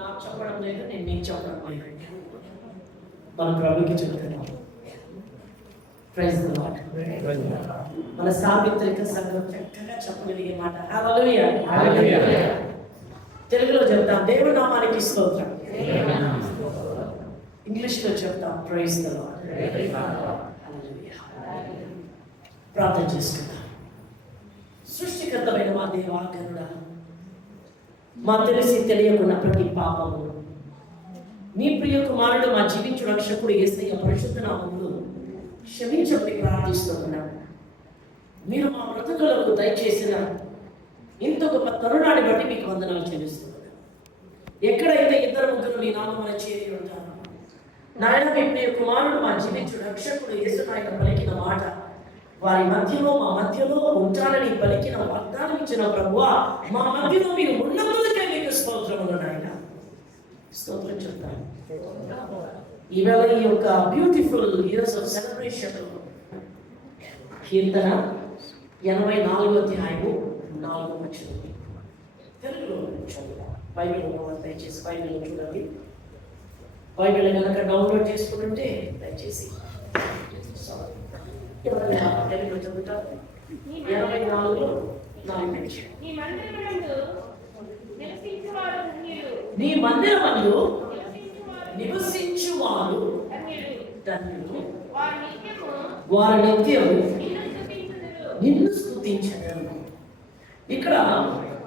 నాకు చెప్పడం లేదు, నేను మీకు చెప్పడం లేదు. మన ప్రభుకి చెప్తున్నాం. Praise the lord. మన సార్వత్రిక సంఘం చక్కగా చెప్పగలిగే మాట హల్లెలూయా. హల్లెలూయా. తెలుగులో చెప్తాం దేవుని నామానికి స్తోత్రం. ఇంగ్లీష్లో చెప్తాం ప్రైజ్ ది లార్డ్. హల్లెలూయా. ప్రార్థన చేసుకుందాం. సృష్టికర్తమైన మా దేవా కరుడా, మా తెలిసి తెలియకున్న ప్రతి పాపము మీ ప్రియ కుమారుడు మా జీవించు రక్షకుడు యేసయ్య పరిశుద్ధ నామములో క్షమించమని ప్రార్థిస్తున్నాం. మీరు మా బ్రతుకులకు దయచేసిన ఇంత గొప్ప తరుణాన్ని బట్టి మీకు వందనాలు చెల్లిస్తున్నాను. ఎక్కడైతే ఇద్దరు ముగ్గురు మీ నామమున చేరి ఉంటారో నాయన, మీ ప్రియ కుమారుడు మా జీవించు రక్షకుడు యేసు నాయన పలికిన మాట వారి మధ్యలో మా మధ్యలో ఉంటానని పలికిన వాగ్దానం ఇచ్చిన ప్రభువా, మా మధ్యలో మీరు ఉన్నందుకే మీకు స్తోత్రములు నాయన. స్తోత్రం చెప్తాను. ఈవేళ ఈ యొక్క బ్యూటిఫుల్ ఇయర్స్ ఆఫ్ సెలబ్రేషన్ కీర్తన 84వ అధ్యాయము 4వ వచనం తెలుగులో బైబిల్ దయచేసి బైబిల్ చూడండి. బైబిల్ కనుక డౌన్లోడ్ చేసుకుంటే దయచేసి తెలుగులో చదువుతారు. 84లో 4వ వచనం. నీ మందిరమందు నివసించువారు ధన్యులు, వారి నిత్యము నిన్ను స్తుతించెదరు. ఇక్కడ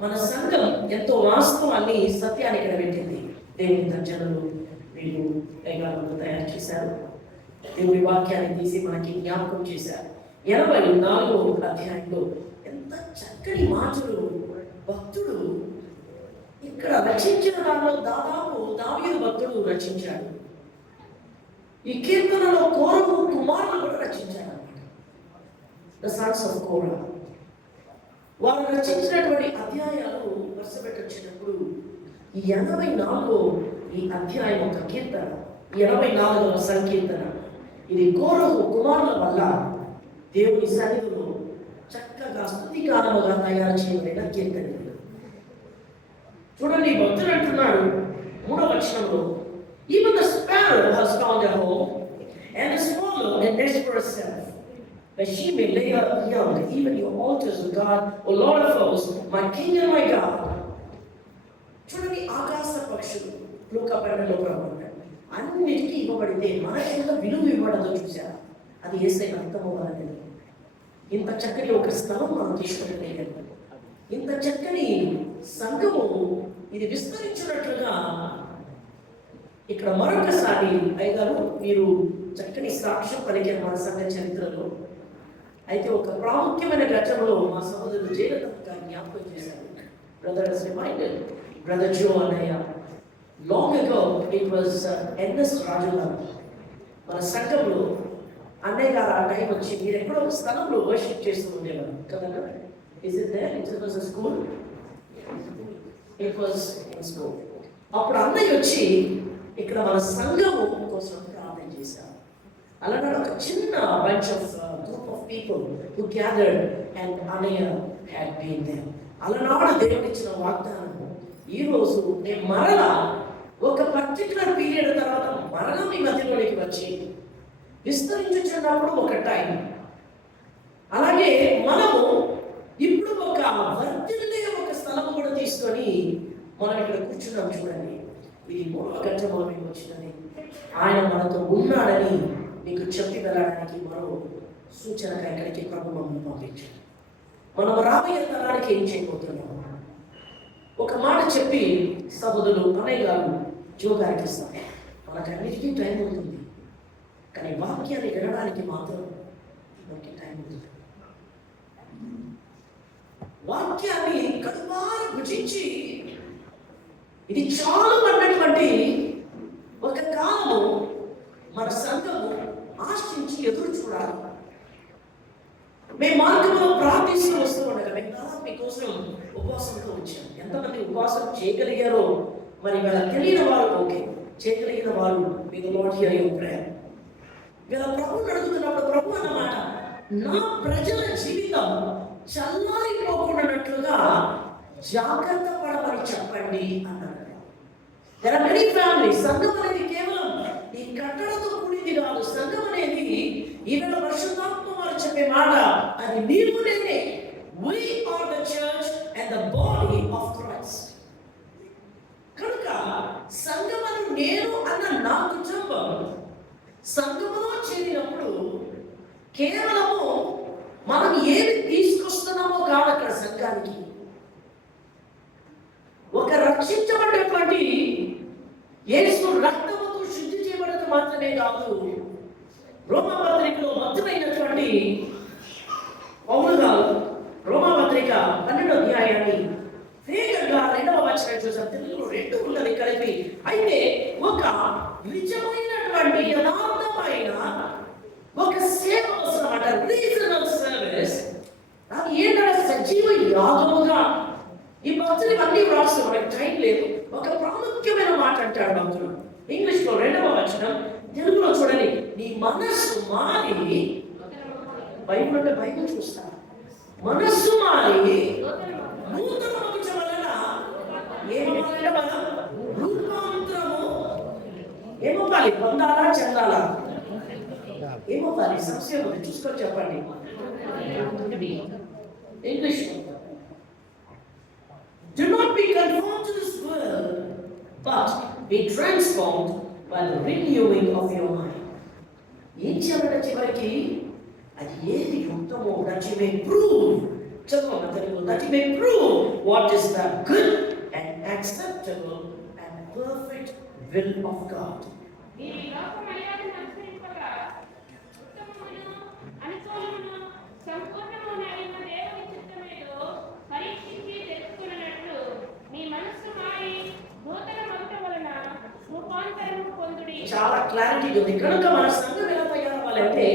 మన సంఘం ఎంతో వాస్తవాన్ని సత్యాన్ని ఇక్కడ పెట్టింది. దేవుని దర్శనలు వీళ్ళు దైవాలను తయారు చేశారు. దేవుడి వాక్యాన్ని తీసి మనకి జ్ఞాపకం చేశారు. 84వ అధ్యాయంలో ఎంత చక్కని మాటలు భక్తుడు ఇక్కడ రచించిన దానిలో దాదాపు దావీదు భక్తుడు రచించాడు. ఈ కీర్తనలో కోరహు కుమారులు కూడా రచించాడు అన్నమాట. ద సన్స్ ఆఫ్ కోరా. వారు రచించినటువంటి అధ్యాయాలు వరుస పెట్టొచ్చినప్పుడు ఈ 84 ఈ అధ్యాయం ఒక కీర్తన, 84వ సంకీర్తన. ఇది కోరహు కుమారుల వల్ల దేవుని సన్నిధిలో చక్కగా స్తుతిగానముగా తయారు చేయబడిన కీర్తన. చూడండి, భక్తుడు అంటున్నాడు 3వ వచనంలో, even the sparrow has found a home and the swallow a nest for herself, that she may lay her young, even your altars, O God, O Lord of hosts, my King and my God. చూడండి, ఆకాశ పక్షులు లోకపరంలో ప్రమాణం అన్నిటికీ ఇవ్వబడితే మనకెంత విలువ ఇవ్వడదో చూశారు. అది యేసయ్యకు అర్థమవ్వాలని ఇంత చక్కని ఒక స్థలం మనం తీసుకుని, ఇంత చక్కని సంఘము ఇది విస్తరించినట్లుగా ఇక్కడ మరొకసారి అయ్యగారు మీరు చక్కని సాక్ష్యం పలికారు మన సంఘ చరిత్రలో. అయితే ఒక ప్రాముఖ్యమైన ఘటనలో మా సహోదరుడు జయలలిత గారు జ్ఞాపకం చేశారు. బ్రదర్ జో అన్నయ్య, long ago it was NS రాజు గారు మన సంఘంలో అన్నయ్య గారు ఆ టైం వచ్చి మీరు ఎక్కడో ఒక స్థలంలో వర్షిప్ చేస్తూ ఉండేవారు కదా. Is it there? It was a school? It was in school. అప్పుడు అన్నయ్య వచ్చి ఇక్కడ మన సంఘము కోసం ప్రార్థన చేశారు. అలాగే ఒక చిన్న bunch of group of people who gathered and అన్నయ్య had been there. అలనాడు దేవుడు ఇచ్చిన వాగ్దానం, ఈరోజు నేను మరలా ఒక పర్టికులర్ పీరియడ్ తర్వాత మరలా మీ మధ్యలోనికి వచ్చి విస్తరించుచున్నప్పుడు ఒక టైం, అలాగే మనము ఇప్పుడు ఒక వర్తిల్లే ఒక స్థలం కూడా తీసుకొని మనం ఇక్కడ కూర్చున్నాం. చూడండి, ఇది 3వ గంటలో మీకు వచ్చినది. ఆయన మనతో ఉన్నాడని మీకు చెప్పి వెళ్ళడానికి మరో సూచనగా ఇక్కడికి ప్రభు మమ్మల్ని పంపించాడు. మనం రాబోయే తరానికి ఏం చేయబోతున్నాం ఒక మాట చెప్పి సహోదరులు అన్నయ్య గారు జో గారికి ఇస్తాం. మనకన్నిటికీ టైం ఉంటుంది, కానీ వాక్యాన్ని వినడానికి మాత్రం మనకి టైం ఉంటుంది. వాక్యాన్ని కడుపారు భుజించి ఇది చాలు అన్నటువంటి ఒక కాలము మన సంఘము ఆశించి ఎదురు చూడాలి. మేము మార్గంలో ప్రార్థిస్తూ వస్తూ ఉండగా మేము మీకోసం ఉపవాసంతో వచ్చాం. ఎంతమంది ఉపవాసం చేయగలిగారో మరి వీళ్ళ తెలియని వారు ఓకే, చేయగలిగిన వారు మీకు లార్డ్ హియర్ యువర్ ప్రేయర్. వీళ్ళ ప్రభువుని అడుగుతున్నప్పుడు ప్రభు అన్నమాట, నా ప్రజల జీవితం చల్లారిపోకుండానట్లుగా జాగ్రత్త పడమని చెప్పండి అన్నాడు. There are many families. సంఘం అనేది కేవలం ఈ కట్టడతో కూడింది కాదు. సంఘం అనేది ఈవేళ పరిశుద్ధాత్మ వారు చెప్పే మాట, అది నీవు నేనే. We are the church and the body of Christ. కనుక సంఘమును నేను అన్న నా కుటుంబం సంఘములో చేరినప్పుడు కేవలము మనం ఏమి తీసుకొస్తున్నామో కాదు అక్కడ సంఘానికి. ఒక రక్షించబడినటువంటి యేసు రక్తముతో శుద్ధి చేయబడటం మాత్రమే కాదు, రోమాపత్రికలో భక్తుడైనటువంటి పౌలు గారు రోమాపత్రిక 12వ అధ్యాయాన్ని వేగంగా 2వ వచనం చూసాం. తెలుగులో 2 ఉన్నది కలిపి. అయితే ఒక నిజమైనటువంటి యథార్థమైన ఒక సేవ అవసరం అంట, రీజనల్ సర్వీస్. అది ఏంటంటే సజీవ యాగముగా. ఈ భక్తులు అన్ని వ్రాస్తూ మనకి టైం లేదు. ఒక ప్రాముఖ్యమైన మాట అంటాడు భక్తుడు ఇంగ్లీష్లో 2వ వచనం, తెలుగులో చూడండి. నీ మనస్సు మారి, బైబిల్ అంటే బైబిల్ చూస్తా, మనస్సు మారి నూతన మగుచ వలన ఏమవ్వాలంటే మనం రూపాంతరము ఏమవ్వాలి? పొందాలా చెందాలా? ఏమవ్వాలి? సంశయం ఉంది, చూసుకొని చెప్పండి. English, do not be conformed to this world, but be transformed by the renewing of your mind. ఏం చేయాలంటే చివరికి అది ఏది యుక్తమో, that you may prove, చదవండి Telugu, that you may prove what is the good and acceptable and perfect will of God. ఈ లోక మర్యాదను అనుసరింపగా ఉత్తమమును అనుకూలమును సంపూర్ణమును అయిన దేవుని చిత్తమేదో పరీక్షించి తెలుసుకున్నట్లు మీ మనస్సు మారి నూతన మగుట వలన రూపాంతరము పొందుడి. చాలా క్లారిటీ ఉంది. కనుక మన సంఘం ఎలా తయారవ్వాలంటే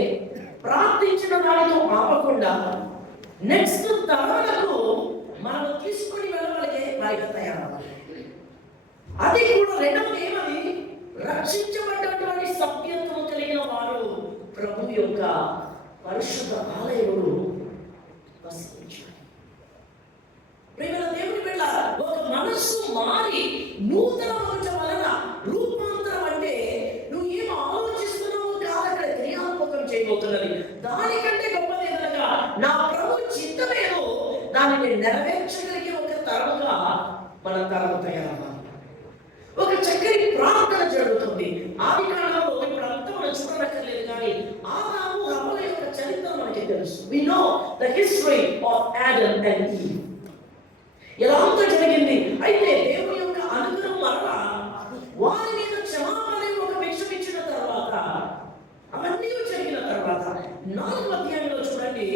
ప్రార్థించిన దానితో ఆపకుండా నెక్స్ట్ తరాలకు మనం తీసుకుని వెళ్ళగలిగే వారిగా తయారవ్వాలి. అది కూడా 2వది ఏమది? రక్షించబడ్డటువంటి సభ్యత్వం కలిగిన వారు ప్రభు యొక్క పరిశుద్ధ ఆలయములు వసించాలి. ప్రియమైన దేవుని బిడ్డ, ఒక మనస్సు మారి నూతన మగుట వలన రూపాంతరం అంటే నువ్వు ఏం ఆలోచిస్తున్నావు కాదు, అక్కడ క్రియాత్మకం చేయబోతున్నది. దానికంటే గొప్పది ఏదనగా నా ప్రభు చిత్తమేదో దానిని నెరవేర్చగలిగే ఒక తరముగా మన తరము తయారవ్వాలి. ఒక చక్కని ప్రార్థన జరుగుతుంది. ఆది కాలంలో ఇప్పుడు అంతా మనం చూడనక్కర్లేదు, కానీ ఆదాము హవ్వల యొక్క చరిత్ర మనకి తెలుసు. We know the history of Adam and Eve. ఎలా అంతా జరిగింది. అయితే దేవుని యొక్క అనుగ్రహం వలన వారి మీద క్షమాపణ ఒక విషయం ఇచ్చిన తర్వాత, అవన్నీ జరిగిన తర్వాత 4వ అధ్యాయంలో చూడండి,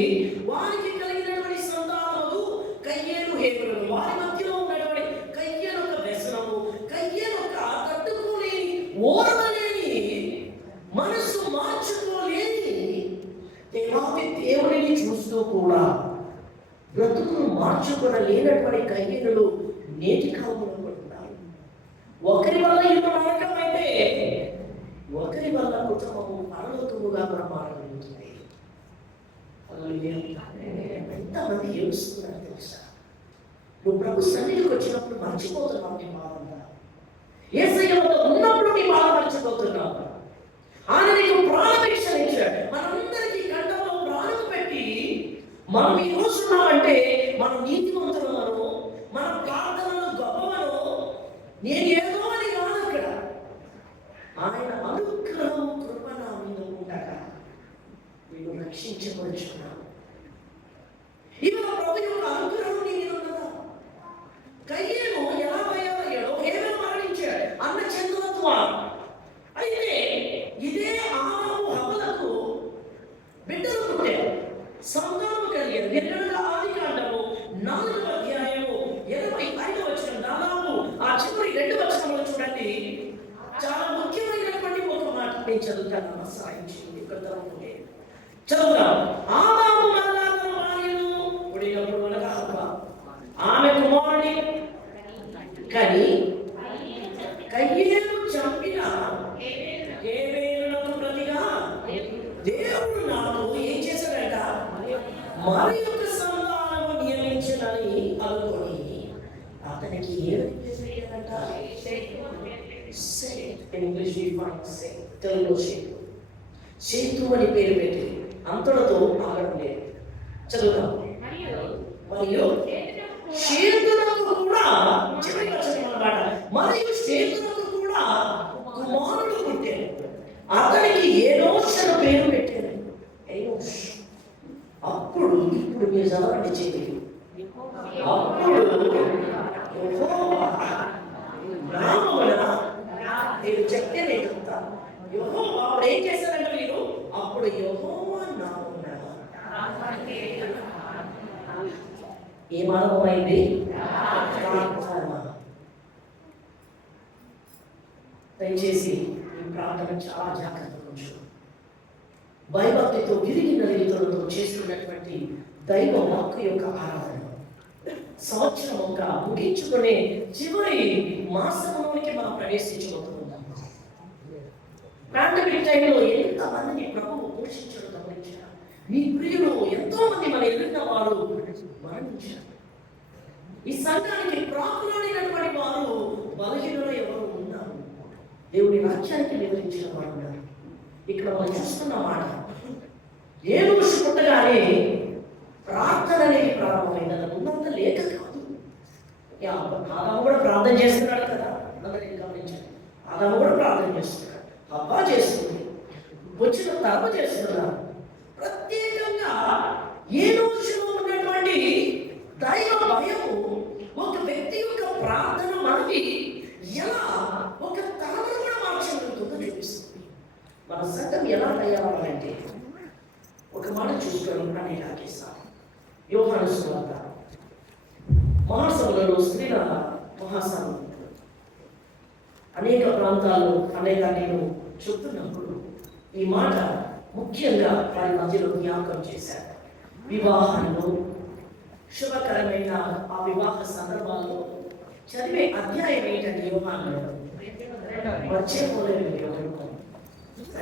వారికి కలిగినటువంటి సంతానములు కయ్యేను హేబెలు. వారి మధ్యలో ఉన్నటువంటి కయ్యేను ఒక వ్యసనము, కయ్యేను ఒక తట్టుకోలేని, ఓర్వలేని, మనస్సు మార్చుకోలేని దేవాది దేవుడిని చూస్తూ కూడా బ్రతుకును మార్చుకోలేనటువంటి కయ్యేనులు నేటి కాలంలో ఉన్నారు. ఒకరి వల్ల ఇల్లు నరకమైతే ఒకరి వల్ల కుటుంబము పరలోకముగా మనం మారగలుగుతుంది. ఎంతమంది ఏడుస్తున్నారు తెలుసా? నువ్వు ప్రభు సన్నిధికి వచ్చినప్పుడు మర్చిపోతున్నావు నీ బాధంతా. యేసయ్య వద్ద ఉన్నప్పుడు నీ బాధ మర్చిపోతున్నావు. ఆయన నీకు ప్రాణభిక్షణ ఇచ్చాడు. మనందరికీ కంఠంలో ప్రాణం పెట్టి మనం ఈ రోజు ఉన్నామంటే మనం నీతిమంతులను, మన ప్రార్థనలు గొప్పవను, నేను ఏదో అని కాదు. అక్కడ ఆయన అనుగ్రహం కృప నా మీద ఉండగా నేను రక్షించబడుచున్నాను. ఇవాళ ప్రభు యొక్క అనుగ్రహం నీ మీద ఉన్నదా? కయ్యేను ఎలా తయారయ్యాడో, హేబెలు మరణించాడు అన్న చంద్రత్వం. అయితే ఇదే ఆదాము హవ్వలకు బిడ్డలు పుట్టారు, సంతానం కలిగారు. ఎందుకంటే ఆది కాండము 4వ అధ్యాయము 25వ వచనం, దాదాపు ఆ చివరి 2 వచనములు చూడండి. చాలా ముఖ్యమైనటువంటి ఒక మాట నేను చదువుతాను. సాయించింది ఇక్కడ చదువుతాం. ఆదాము మరలా తన భార్యను పుడినప్పుడు అనగా ఆమె కుమారుని కానీ కయ్యేను చంపిన హేబెలునకు ప్రతిగా దేవుడు నాకు ఏం చేశాడంట? మరి యొక్క సంతానము నియమించనని అనుకొని అతనికి ఏమి చేశాడంట? ఇంగ్లీష్ తెలుగులో సేతు అని పేరు పెట్టి అంతటితో ఆగడం లేదు. చదువుదాం. మరియు సేతునకు కూడా చివరి వచనం అన్నమాట. మరియు సేతునకు కూడా కుమారుడు పుట్టాడు, అతనికి ఏనోష్ అని పేరు పెట్టారు. ఏనోష్. అప్పుడు ఇప్పుడు మీరు చదవండి చేతి. అప్పుడు యెహోవా నామమున నేను చెప్తే నేను చెప్తాను. యెహోవా అప్పుడు ఏం చేశారంటే మీరు అప్పుడు యెహోవా నామమున ఏ మానవమైంది? దయచేసి ఈ ప్రార్థన చాలా జాగ్రత్తగా ఉంచు. భయభక్తితో విరిగి నలిగితులతో చేస్తున్నటువంటి దైవ వాక్కు యొక్క ఆరాధన సంవత్సరం ఒక ముగించుకునే చివరి మాసంలోనికి మనం ప్రవేశించబోతున్నాం. పాండమిక్ టైంలో ఎంతమందిని ప్రభువు పోషించడం గమనించారు. మీ ప్రియులు ఎంతో మంది మన ఎదుట వారు మరణించారు. ఈ సంఘానికి ప్రాకులాడినటువంటి వారు బలహీనలో ఎవరు ఉన్నారు. దేవుని రాజ్యానికి నివరించిన వారు ఉన్నారు. ఇక్కడ మనం చూస్తున్న మాట ఏనోషు పుట్టగానే ప్రార్థన అనేది ప్రారంభమైంది. అది ఉన్నంత లేక కాదు. ఆదాము కూడా ప్రార్థన చేస్తున్నాడు కదా, అందరికీ గమనించండి. ఆదాము కూడా ప్రార్థన చేస్తున్నాడు, హవ్వ చేస్తుంది, వచ్చిన తరమ చేస్తున్నారు. ప్రత్యేకంగా ఏనోషులో ఉన్నటువంటి దైవ భయము ఒక వ్యక్తి యొక్క ప్రార్థన మనకి ఎలా ఒక తరమును కూడా మార్చగలుగుతుందో చూపిస్తుంది. మన సంఘం ఎలా తయారవ్వాలంటే ఒక మాట చూసుకొని నేను ఆకేస్తాను. యోహాను సువార్త మహాసభలలో స్త్రీల మహాసభ అనేక ప్రాంతాల్లో అనేక నేను చెప్తున్నప్పుడు ఈ మాట ముఖ్యంగా వారి మధ్యలో జ్ఞాపకం చేశారు. వివాహాల్లో శుభకరమైన ఆ వివాహ సందర్భాల్లో చదివే అధ్యాయం ఏంటంటే యోహాను మర్చిపోలేదు.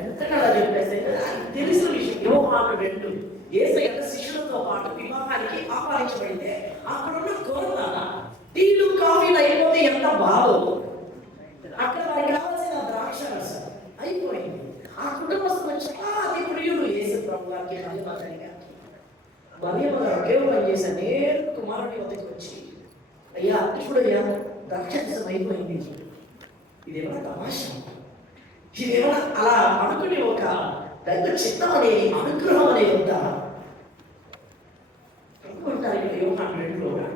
ఎంతగా చెప్పేసి తెలిసిన విషయం. యోహాను 2 యేసయ్య శిష్యులతో పాటు వివాహానికి ఆహ్వానించబడితే అక్కడున్న కొరత టీలు కాఫీలు అయిపోతే ఎంత బాధో అక్కడ వారికి కావాల్సిన ద్రాక్ష రసం అయిపోయింది. ఆ కుటుంబస్తులు చాలా అతి ప్రియులు యేసు ప్రభు వారికి మరియమ్మ గారు ఒకే పని చేశారు. నేను కుమారుడి వద్దకు వచ్చి అయ్యా ఇప్పుడు అయ్యా ద్రాక్ష రసం అయిపోయింది, ఇదేమన్నా తమాషా, ఇదేమన్నా అలా అనుకుని ఒక దైవ చిత్తం అనేది అనుగ్రహం అనేది ఉందా అనుకుంటారు. ఇక్కడ యోహాను 2:4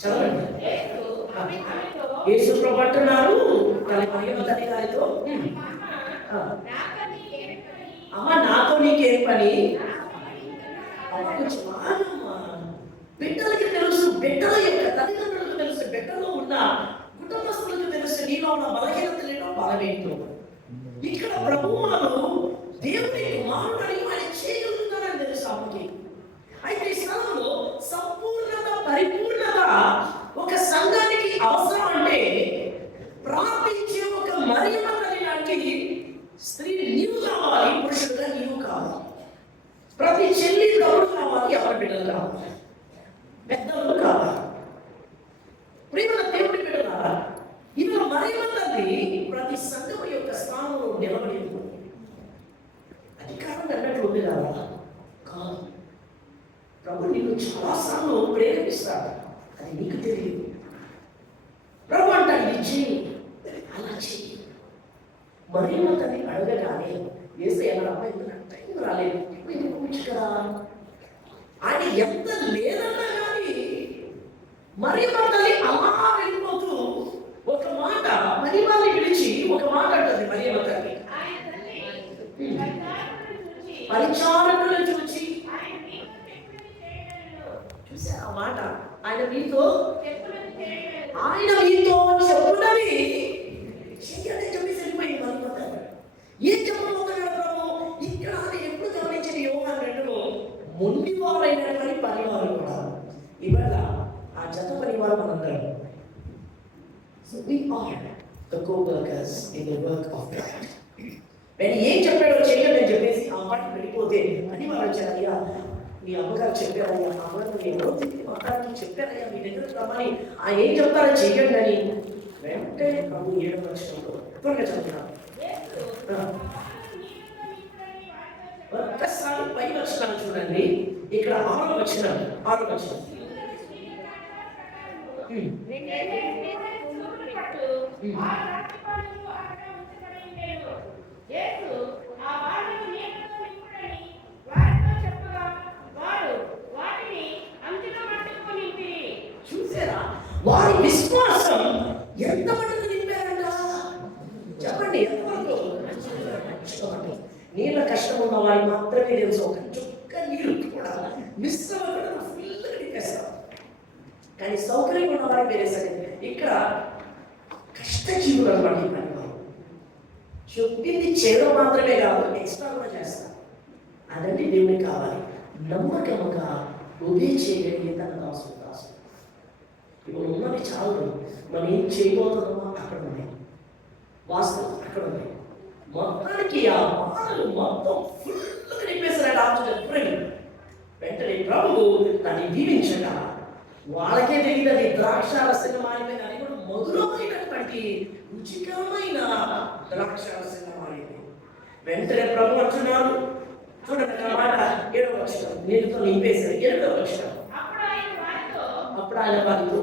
చదవండి. యేసు ప్రభు అంటున్నారు మరియమ్మ తల్లి గారితో, అమ్మ నాతో నీకేం పని? బిడ్డలకి తెలుసు, బిడ్డల యొక్క తల్లిదండ్రులకు తెలుసు, బిడ్డలో ఉన్న కుటుంబస్తులకు తెలుసు నీలో ఉన్న బలహీనత లేనో బలమేంటో. ఇక్కడ ప్రభువారు దేవుని కుమారుడని ఆయన చేయగలుగుతారని తెలుసు అమ్మకి. అయితే ఈ స్థలంలో సంపూర్ణత పరిపూర్ణత ఒక సంఘానికి అవసరం. అంటే ప్రార్థించే ఒక మరియమ్మ తల్లి లాంటి స్త్రీ నీవు కావాలి, పురుషుడుగా నీవు కావాలి. ప్రతి చెల్లి తమ్ముడు కావాలి, ఎవరి బిడ్డలు కావాలి, పెద్దలు కావాలి, ప్రేమల దేవుడి బిడ్డలారా. ఇలా మరియమ్మ తల్లి ప్రతి సంఘం యొక్క స్థానంలో నిలబడి అధికారం అన్నట్లు ఉంది కదా కాదు. ప్రభు నిన్ను చాలాసార్లు ప్రేరేపిస్తాడు, అది నీకు తెలియదు. ప్రభు అంట ఇది చెయ్యి, అలా చెయ్యి. మరియమ్మ తల్లి అడగగానే యేసయ్య అమ్మాయి టైం రాలేదు, ఇప్పుడు ఎందుకు ఉంచుకరా ఆయన ఎంత లేదన్నా కానీ మరియమ్మ తల్లి అలా వెళ్ళిపోతూ ఒక మాట మరియమ్మని పిలిచి ఒక మాట అంటుంది. మరియమ్మ తల్లి పరిచారకులను చూచి చూసా ఆ మాట, ఆయన మీతో చెప్పునవి చెయ్యని చెప్పి సరిపోయింది. మరియమ్మ తల్లి ఏం చెప్పబోతున్నాడు ప్రభు ఇక్కడ? అది ఎప్పుడు గమనించిన యోహాను 2లో ముండివారైనటువంటి పనివారు కూడా ఇవాళ ఆ జత పనివారు మనందరం. So we are the co-workers in the work of God. when ఏం చెప్పాడో చెయ్యండి అని చెప్పేసి ఆ మాట వెళ్ళిపోతే అని వారు వచ్చారు. అయ్యా మీ అమ్మగారు చెప్పారయ్యా, అమ్మగారు ఎవరో తిరిగి మాట్లాడుతూ చెప్పారయ్యా మీ దగ్గర రమ్మని, ఆ ఏం చెప్తారో చెయ్యండి అని వెంటనే ప్రభు 7వ వచనంలో త్వరగా చదువుతున్నాను. యేసు ఆ బాలుడు నీళ్లతో నింపుడని వారితో చెప్పగా, ఒక్కసారి పై వచనాలు చూడండి. ఇక్కడ 6వ వచనం. యూదుల స్త్రీల కాండాల ప్రకారము చూపుడు పట్టు ఆరు రాత్రిపాలులు అక్కడ ఉంచబడి ఉండెను. యేసు ఆ బాలుడు నీళ్లతో నింపుడని వారితో చెప్పగా, వారు వాటిని అంచుల మట్టుకు నింపిరి. చూసారా వారి విశ్వాసం ఎంత మటుకు నింపారంట? చెప్పండి, ఎంతవరకు? నీళ్ళ కష్టం ఉన్న వారు మాత్రమే తెలుసు. ఒక చుక్క నీళ్ళు కూడా మిస్ అవ్వకుండా ఫుల్గా నింపేస్తారు. కానీ సౌకర్యం ఉన్న వారికి వేరే సంగతి. ఇక్కడ కష్టజీవులు అనమాట ఈ పని వారు. చెప్పింది చేయడం మాత్రమే కాదు, ఎక్స్ట్రా కూడా చేస్తారు. అదండి దేవునికి కావాలి. నమ్మకముగా ఒబే చేయగలిగే తన దాసు. ఇప్పుడు ఉన్నది చాలు. మనం ఏం చేయబోతున్నామో అక్కడ ఉన్నాయి, వాస్తవం అక్కడ ఉన్నాయి. మొత్తానికి ఆ బాణలు మొత్తం ఫుల్గా నింపేశారు. వెంటనే ప్రభు దాన్ని దీవించగా వాళ్ళకే తెలియదు ద్రాక్షారసం మారిపోయింది. అది కూడా మధురమైనటువంటి రుచికరమైన ద్రాక్షారసం మారింది. వెంటనే ప్రభు అంటున్నాడు, చూడండి అన్నమాట 7వ వచనం, నీళ్ళతో నింపేశారు. 8వ వచనం, అప్పుడు ఆయన వారితో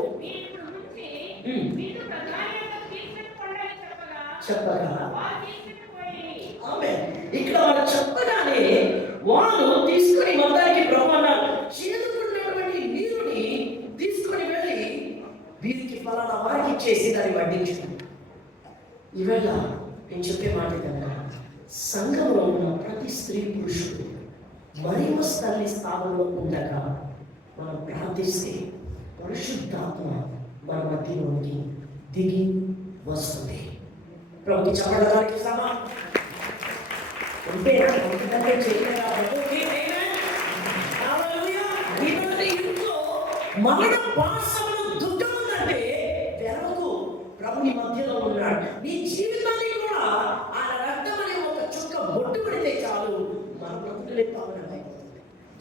చెప్పగా ఆమె ఇక్కడ వాళ్ళు చెప్పగానే వాళ్ళు తీసుకొని మొత్తానికి ప్రభు అన్నారు, చేదుకున్నటువంటి నీరుని తీసుకొని వెళ్ళి వీరికి ఫలానా వారికి ఇచ్చేసి దాన్ని వడ్డించుకుంది. ఇవాళ నేను చెప్పే మాట కనుక సంఘంలో ఉన్న ప్రతి స్త్రీ పురుషుడు మరింత తల్లి స్థానంలో ఉండగా మనం ప్రార్థిస్తే పరిశుద్ధాత్మ మన మధ్యలోకి దిగి వస్తుంది. ప్రభుకి చెప్పడానికి సమా మరణ పాశంలో దుఃఖం ఉందంటే వెరకు ప్రభుని మధ్యలో ఉన్నాడు. నీ జీవితాన్ని కూడా ఆయన రక్తం అనే ఒక చుక్క బొట్టు పడితే చాలు, మన బ్రతుకులే పావనమైపోతుంది.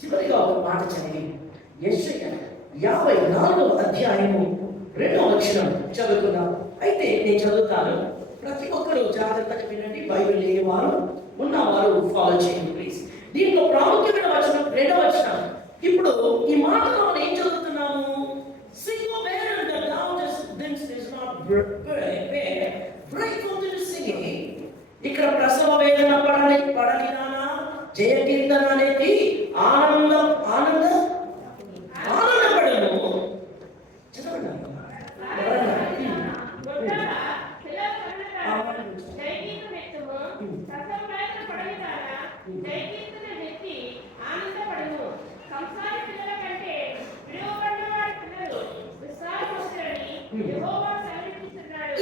చివరిగా ఒక మాట చదివి యెషయా 54వ అధ్యాయము 2వ వచనం చదువుకుందాం. అయితే నేను చదువుతాను, ప్రతి ఒక్కరూ జాగ్రత్తగా వినండి. బైబిల్ లేని వారు ఉన్నవారు ఫాలో చేయండి ప్లీజ్. దీంట్లో ప్రాముఖ్యమైన వచనం 2వ వచనం. ఇప్పుడు ఈ మాటలో మనం ఏం చదువుతున్నాము? Sing of Aaron, the thou does not break out into singing. ఇక్కడ ప్రసవ వేదన పడలినానా జయ కీర్తన అనేది ఆనందపడను. చదవండి.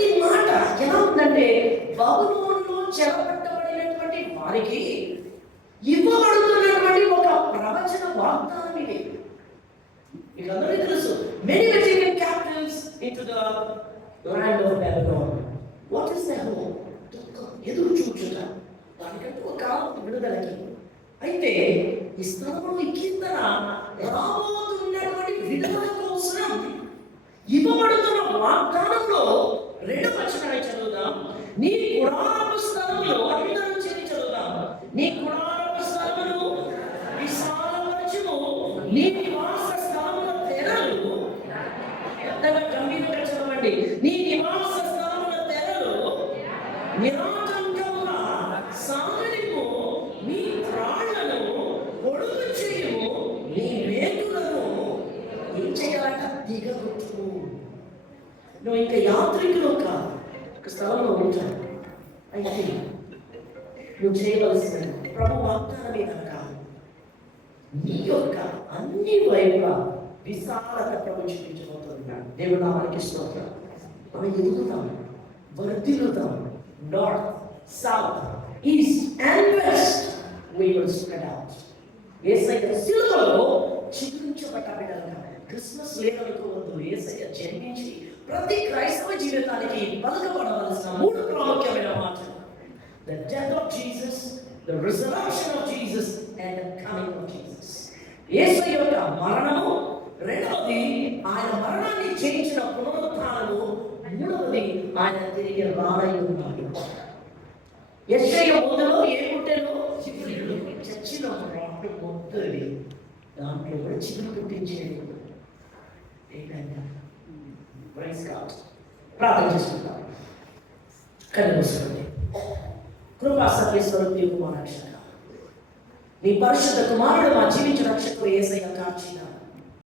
ఈ మాట ఎలా ఉందంటే బబులోనులో చెరపట్టబడినటువంటి వారికి ఇవ్వబడుతున్నటువంటి ఒక ప్రవచన వాగ్దానం ఇది. మీకు అందరికీ తెలుసు, many were taken captives into the land of Babylon. What is that? ఎదురు చూచుట, దానికంటే ఒక కాలం విడుదలకి. అయితే ఈ స్థలంలో ఈ కీర్తన రాబోతున్నటువంటి విడుదల కోసం ఇవ్వబడుతున్న వాగ్దానంలో 2వ వచనాన్ని చదువుదాం. నీ గుడారపు స్థలములో అందరూ చేరి చదువుదాం. నీ గుడారపు స్థలమును విశాలపరచుము, నీ నివాస స్థలముల తెరలు పెద్దగా గంభీరంగా చదవండి. నీ నివాస స్థలముల తెరలు నిరాటంకముగా సాగనిము, నీ త్రాళ్లను పొడుగు చేయుము, నీ వేగులను ఏం చేయాలంట? దిగగొట్టుము. నువ్వు ఇంకా యాత్రికులు ఒక స్థలంలో ఉంటావు. అయితే నువ్వు చేయవలసిన ప్రభు వాగ్దానమే కనుక నీ యొక్క అన్ని వైపులా విశాలత ప్రభు చూపించబోతున్నాడు. దేవుడు నామానికి స్తోత్రం. మనం ఎదుగుతాం, వర్ధిల్లుతాం. North, south, east and west we will spread out. Yesayya శిలువలో చిగురించబడ్డ బిడ్డలుగా క్రిస్మస్ లేఖలకు వద్దు. యేసయ్య జన్మించి ప్రతి క్రైస్తవ జీవితానికి పలకబడవలసిన 3 ప్రాముఖ్యమైన మాటలు: the death of Jesus, the resurrection of Jesus and the coming of Jesus. యేసయ్య యొక్క మరణము, రెండవది ఆయన మరణాన్ని జయించిన పునరుత్థానము, మూడవది ఆయన తిరిగి రానై ఉన్నాడు. యెషయా ముందులో ఏముంటేనో చచ్చిన రాటు మొత్తది దాంట్లో కూడా చిగురు పుట్టించేది. ప్రార్థన చేసుకుంటాం. కళ్ళు మూసుకోండి. కృపా సర్వేశ్వరం దేవుడు మా రక్షణ, నీ పరిశుద్ధ కుమారుడు మా జీవిత రక్షకుడు యేసయ్య కార్చిన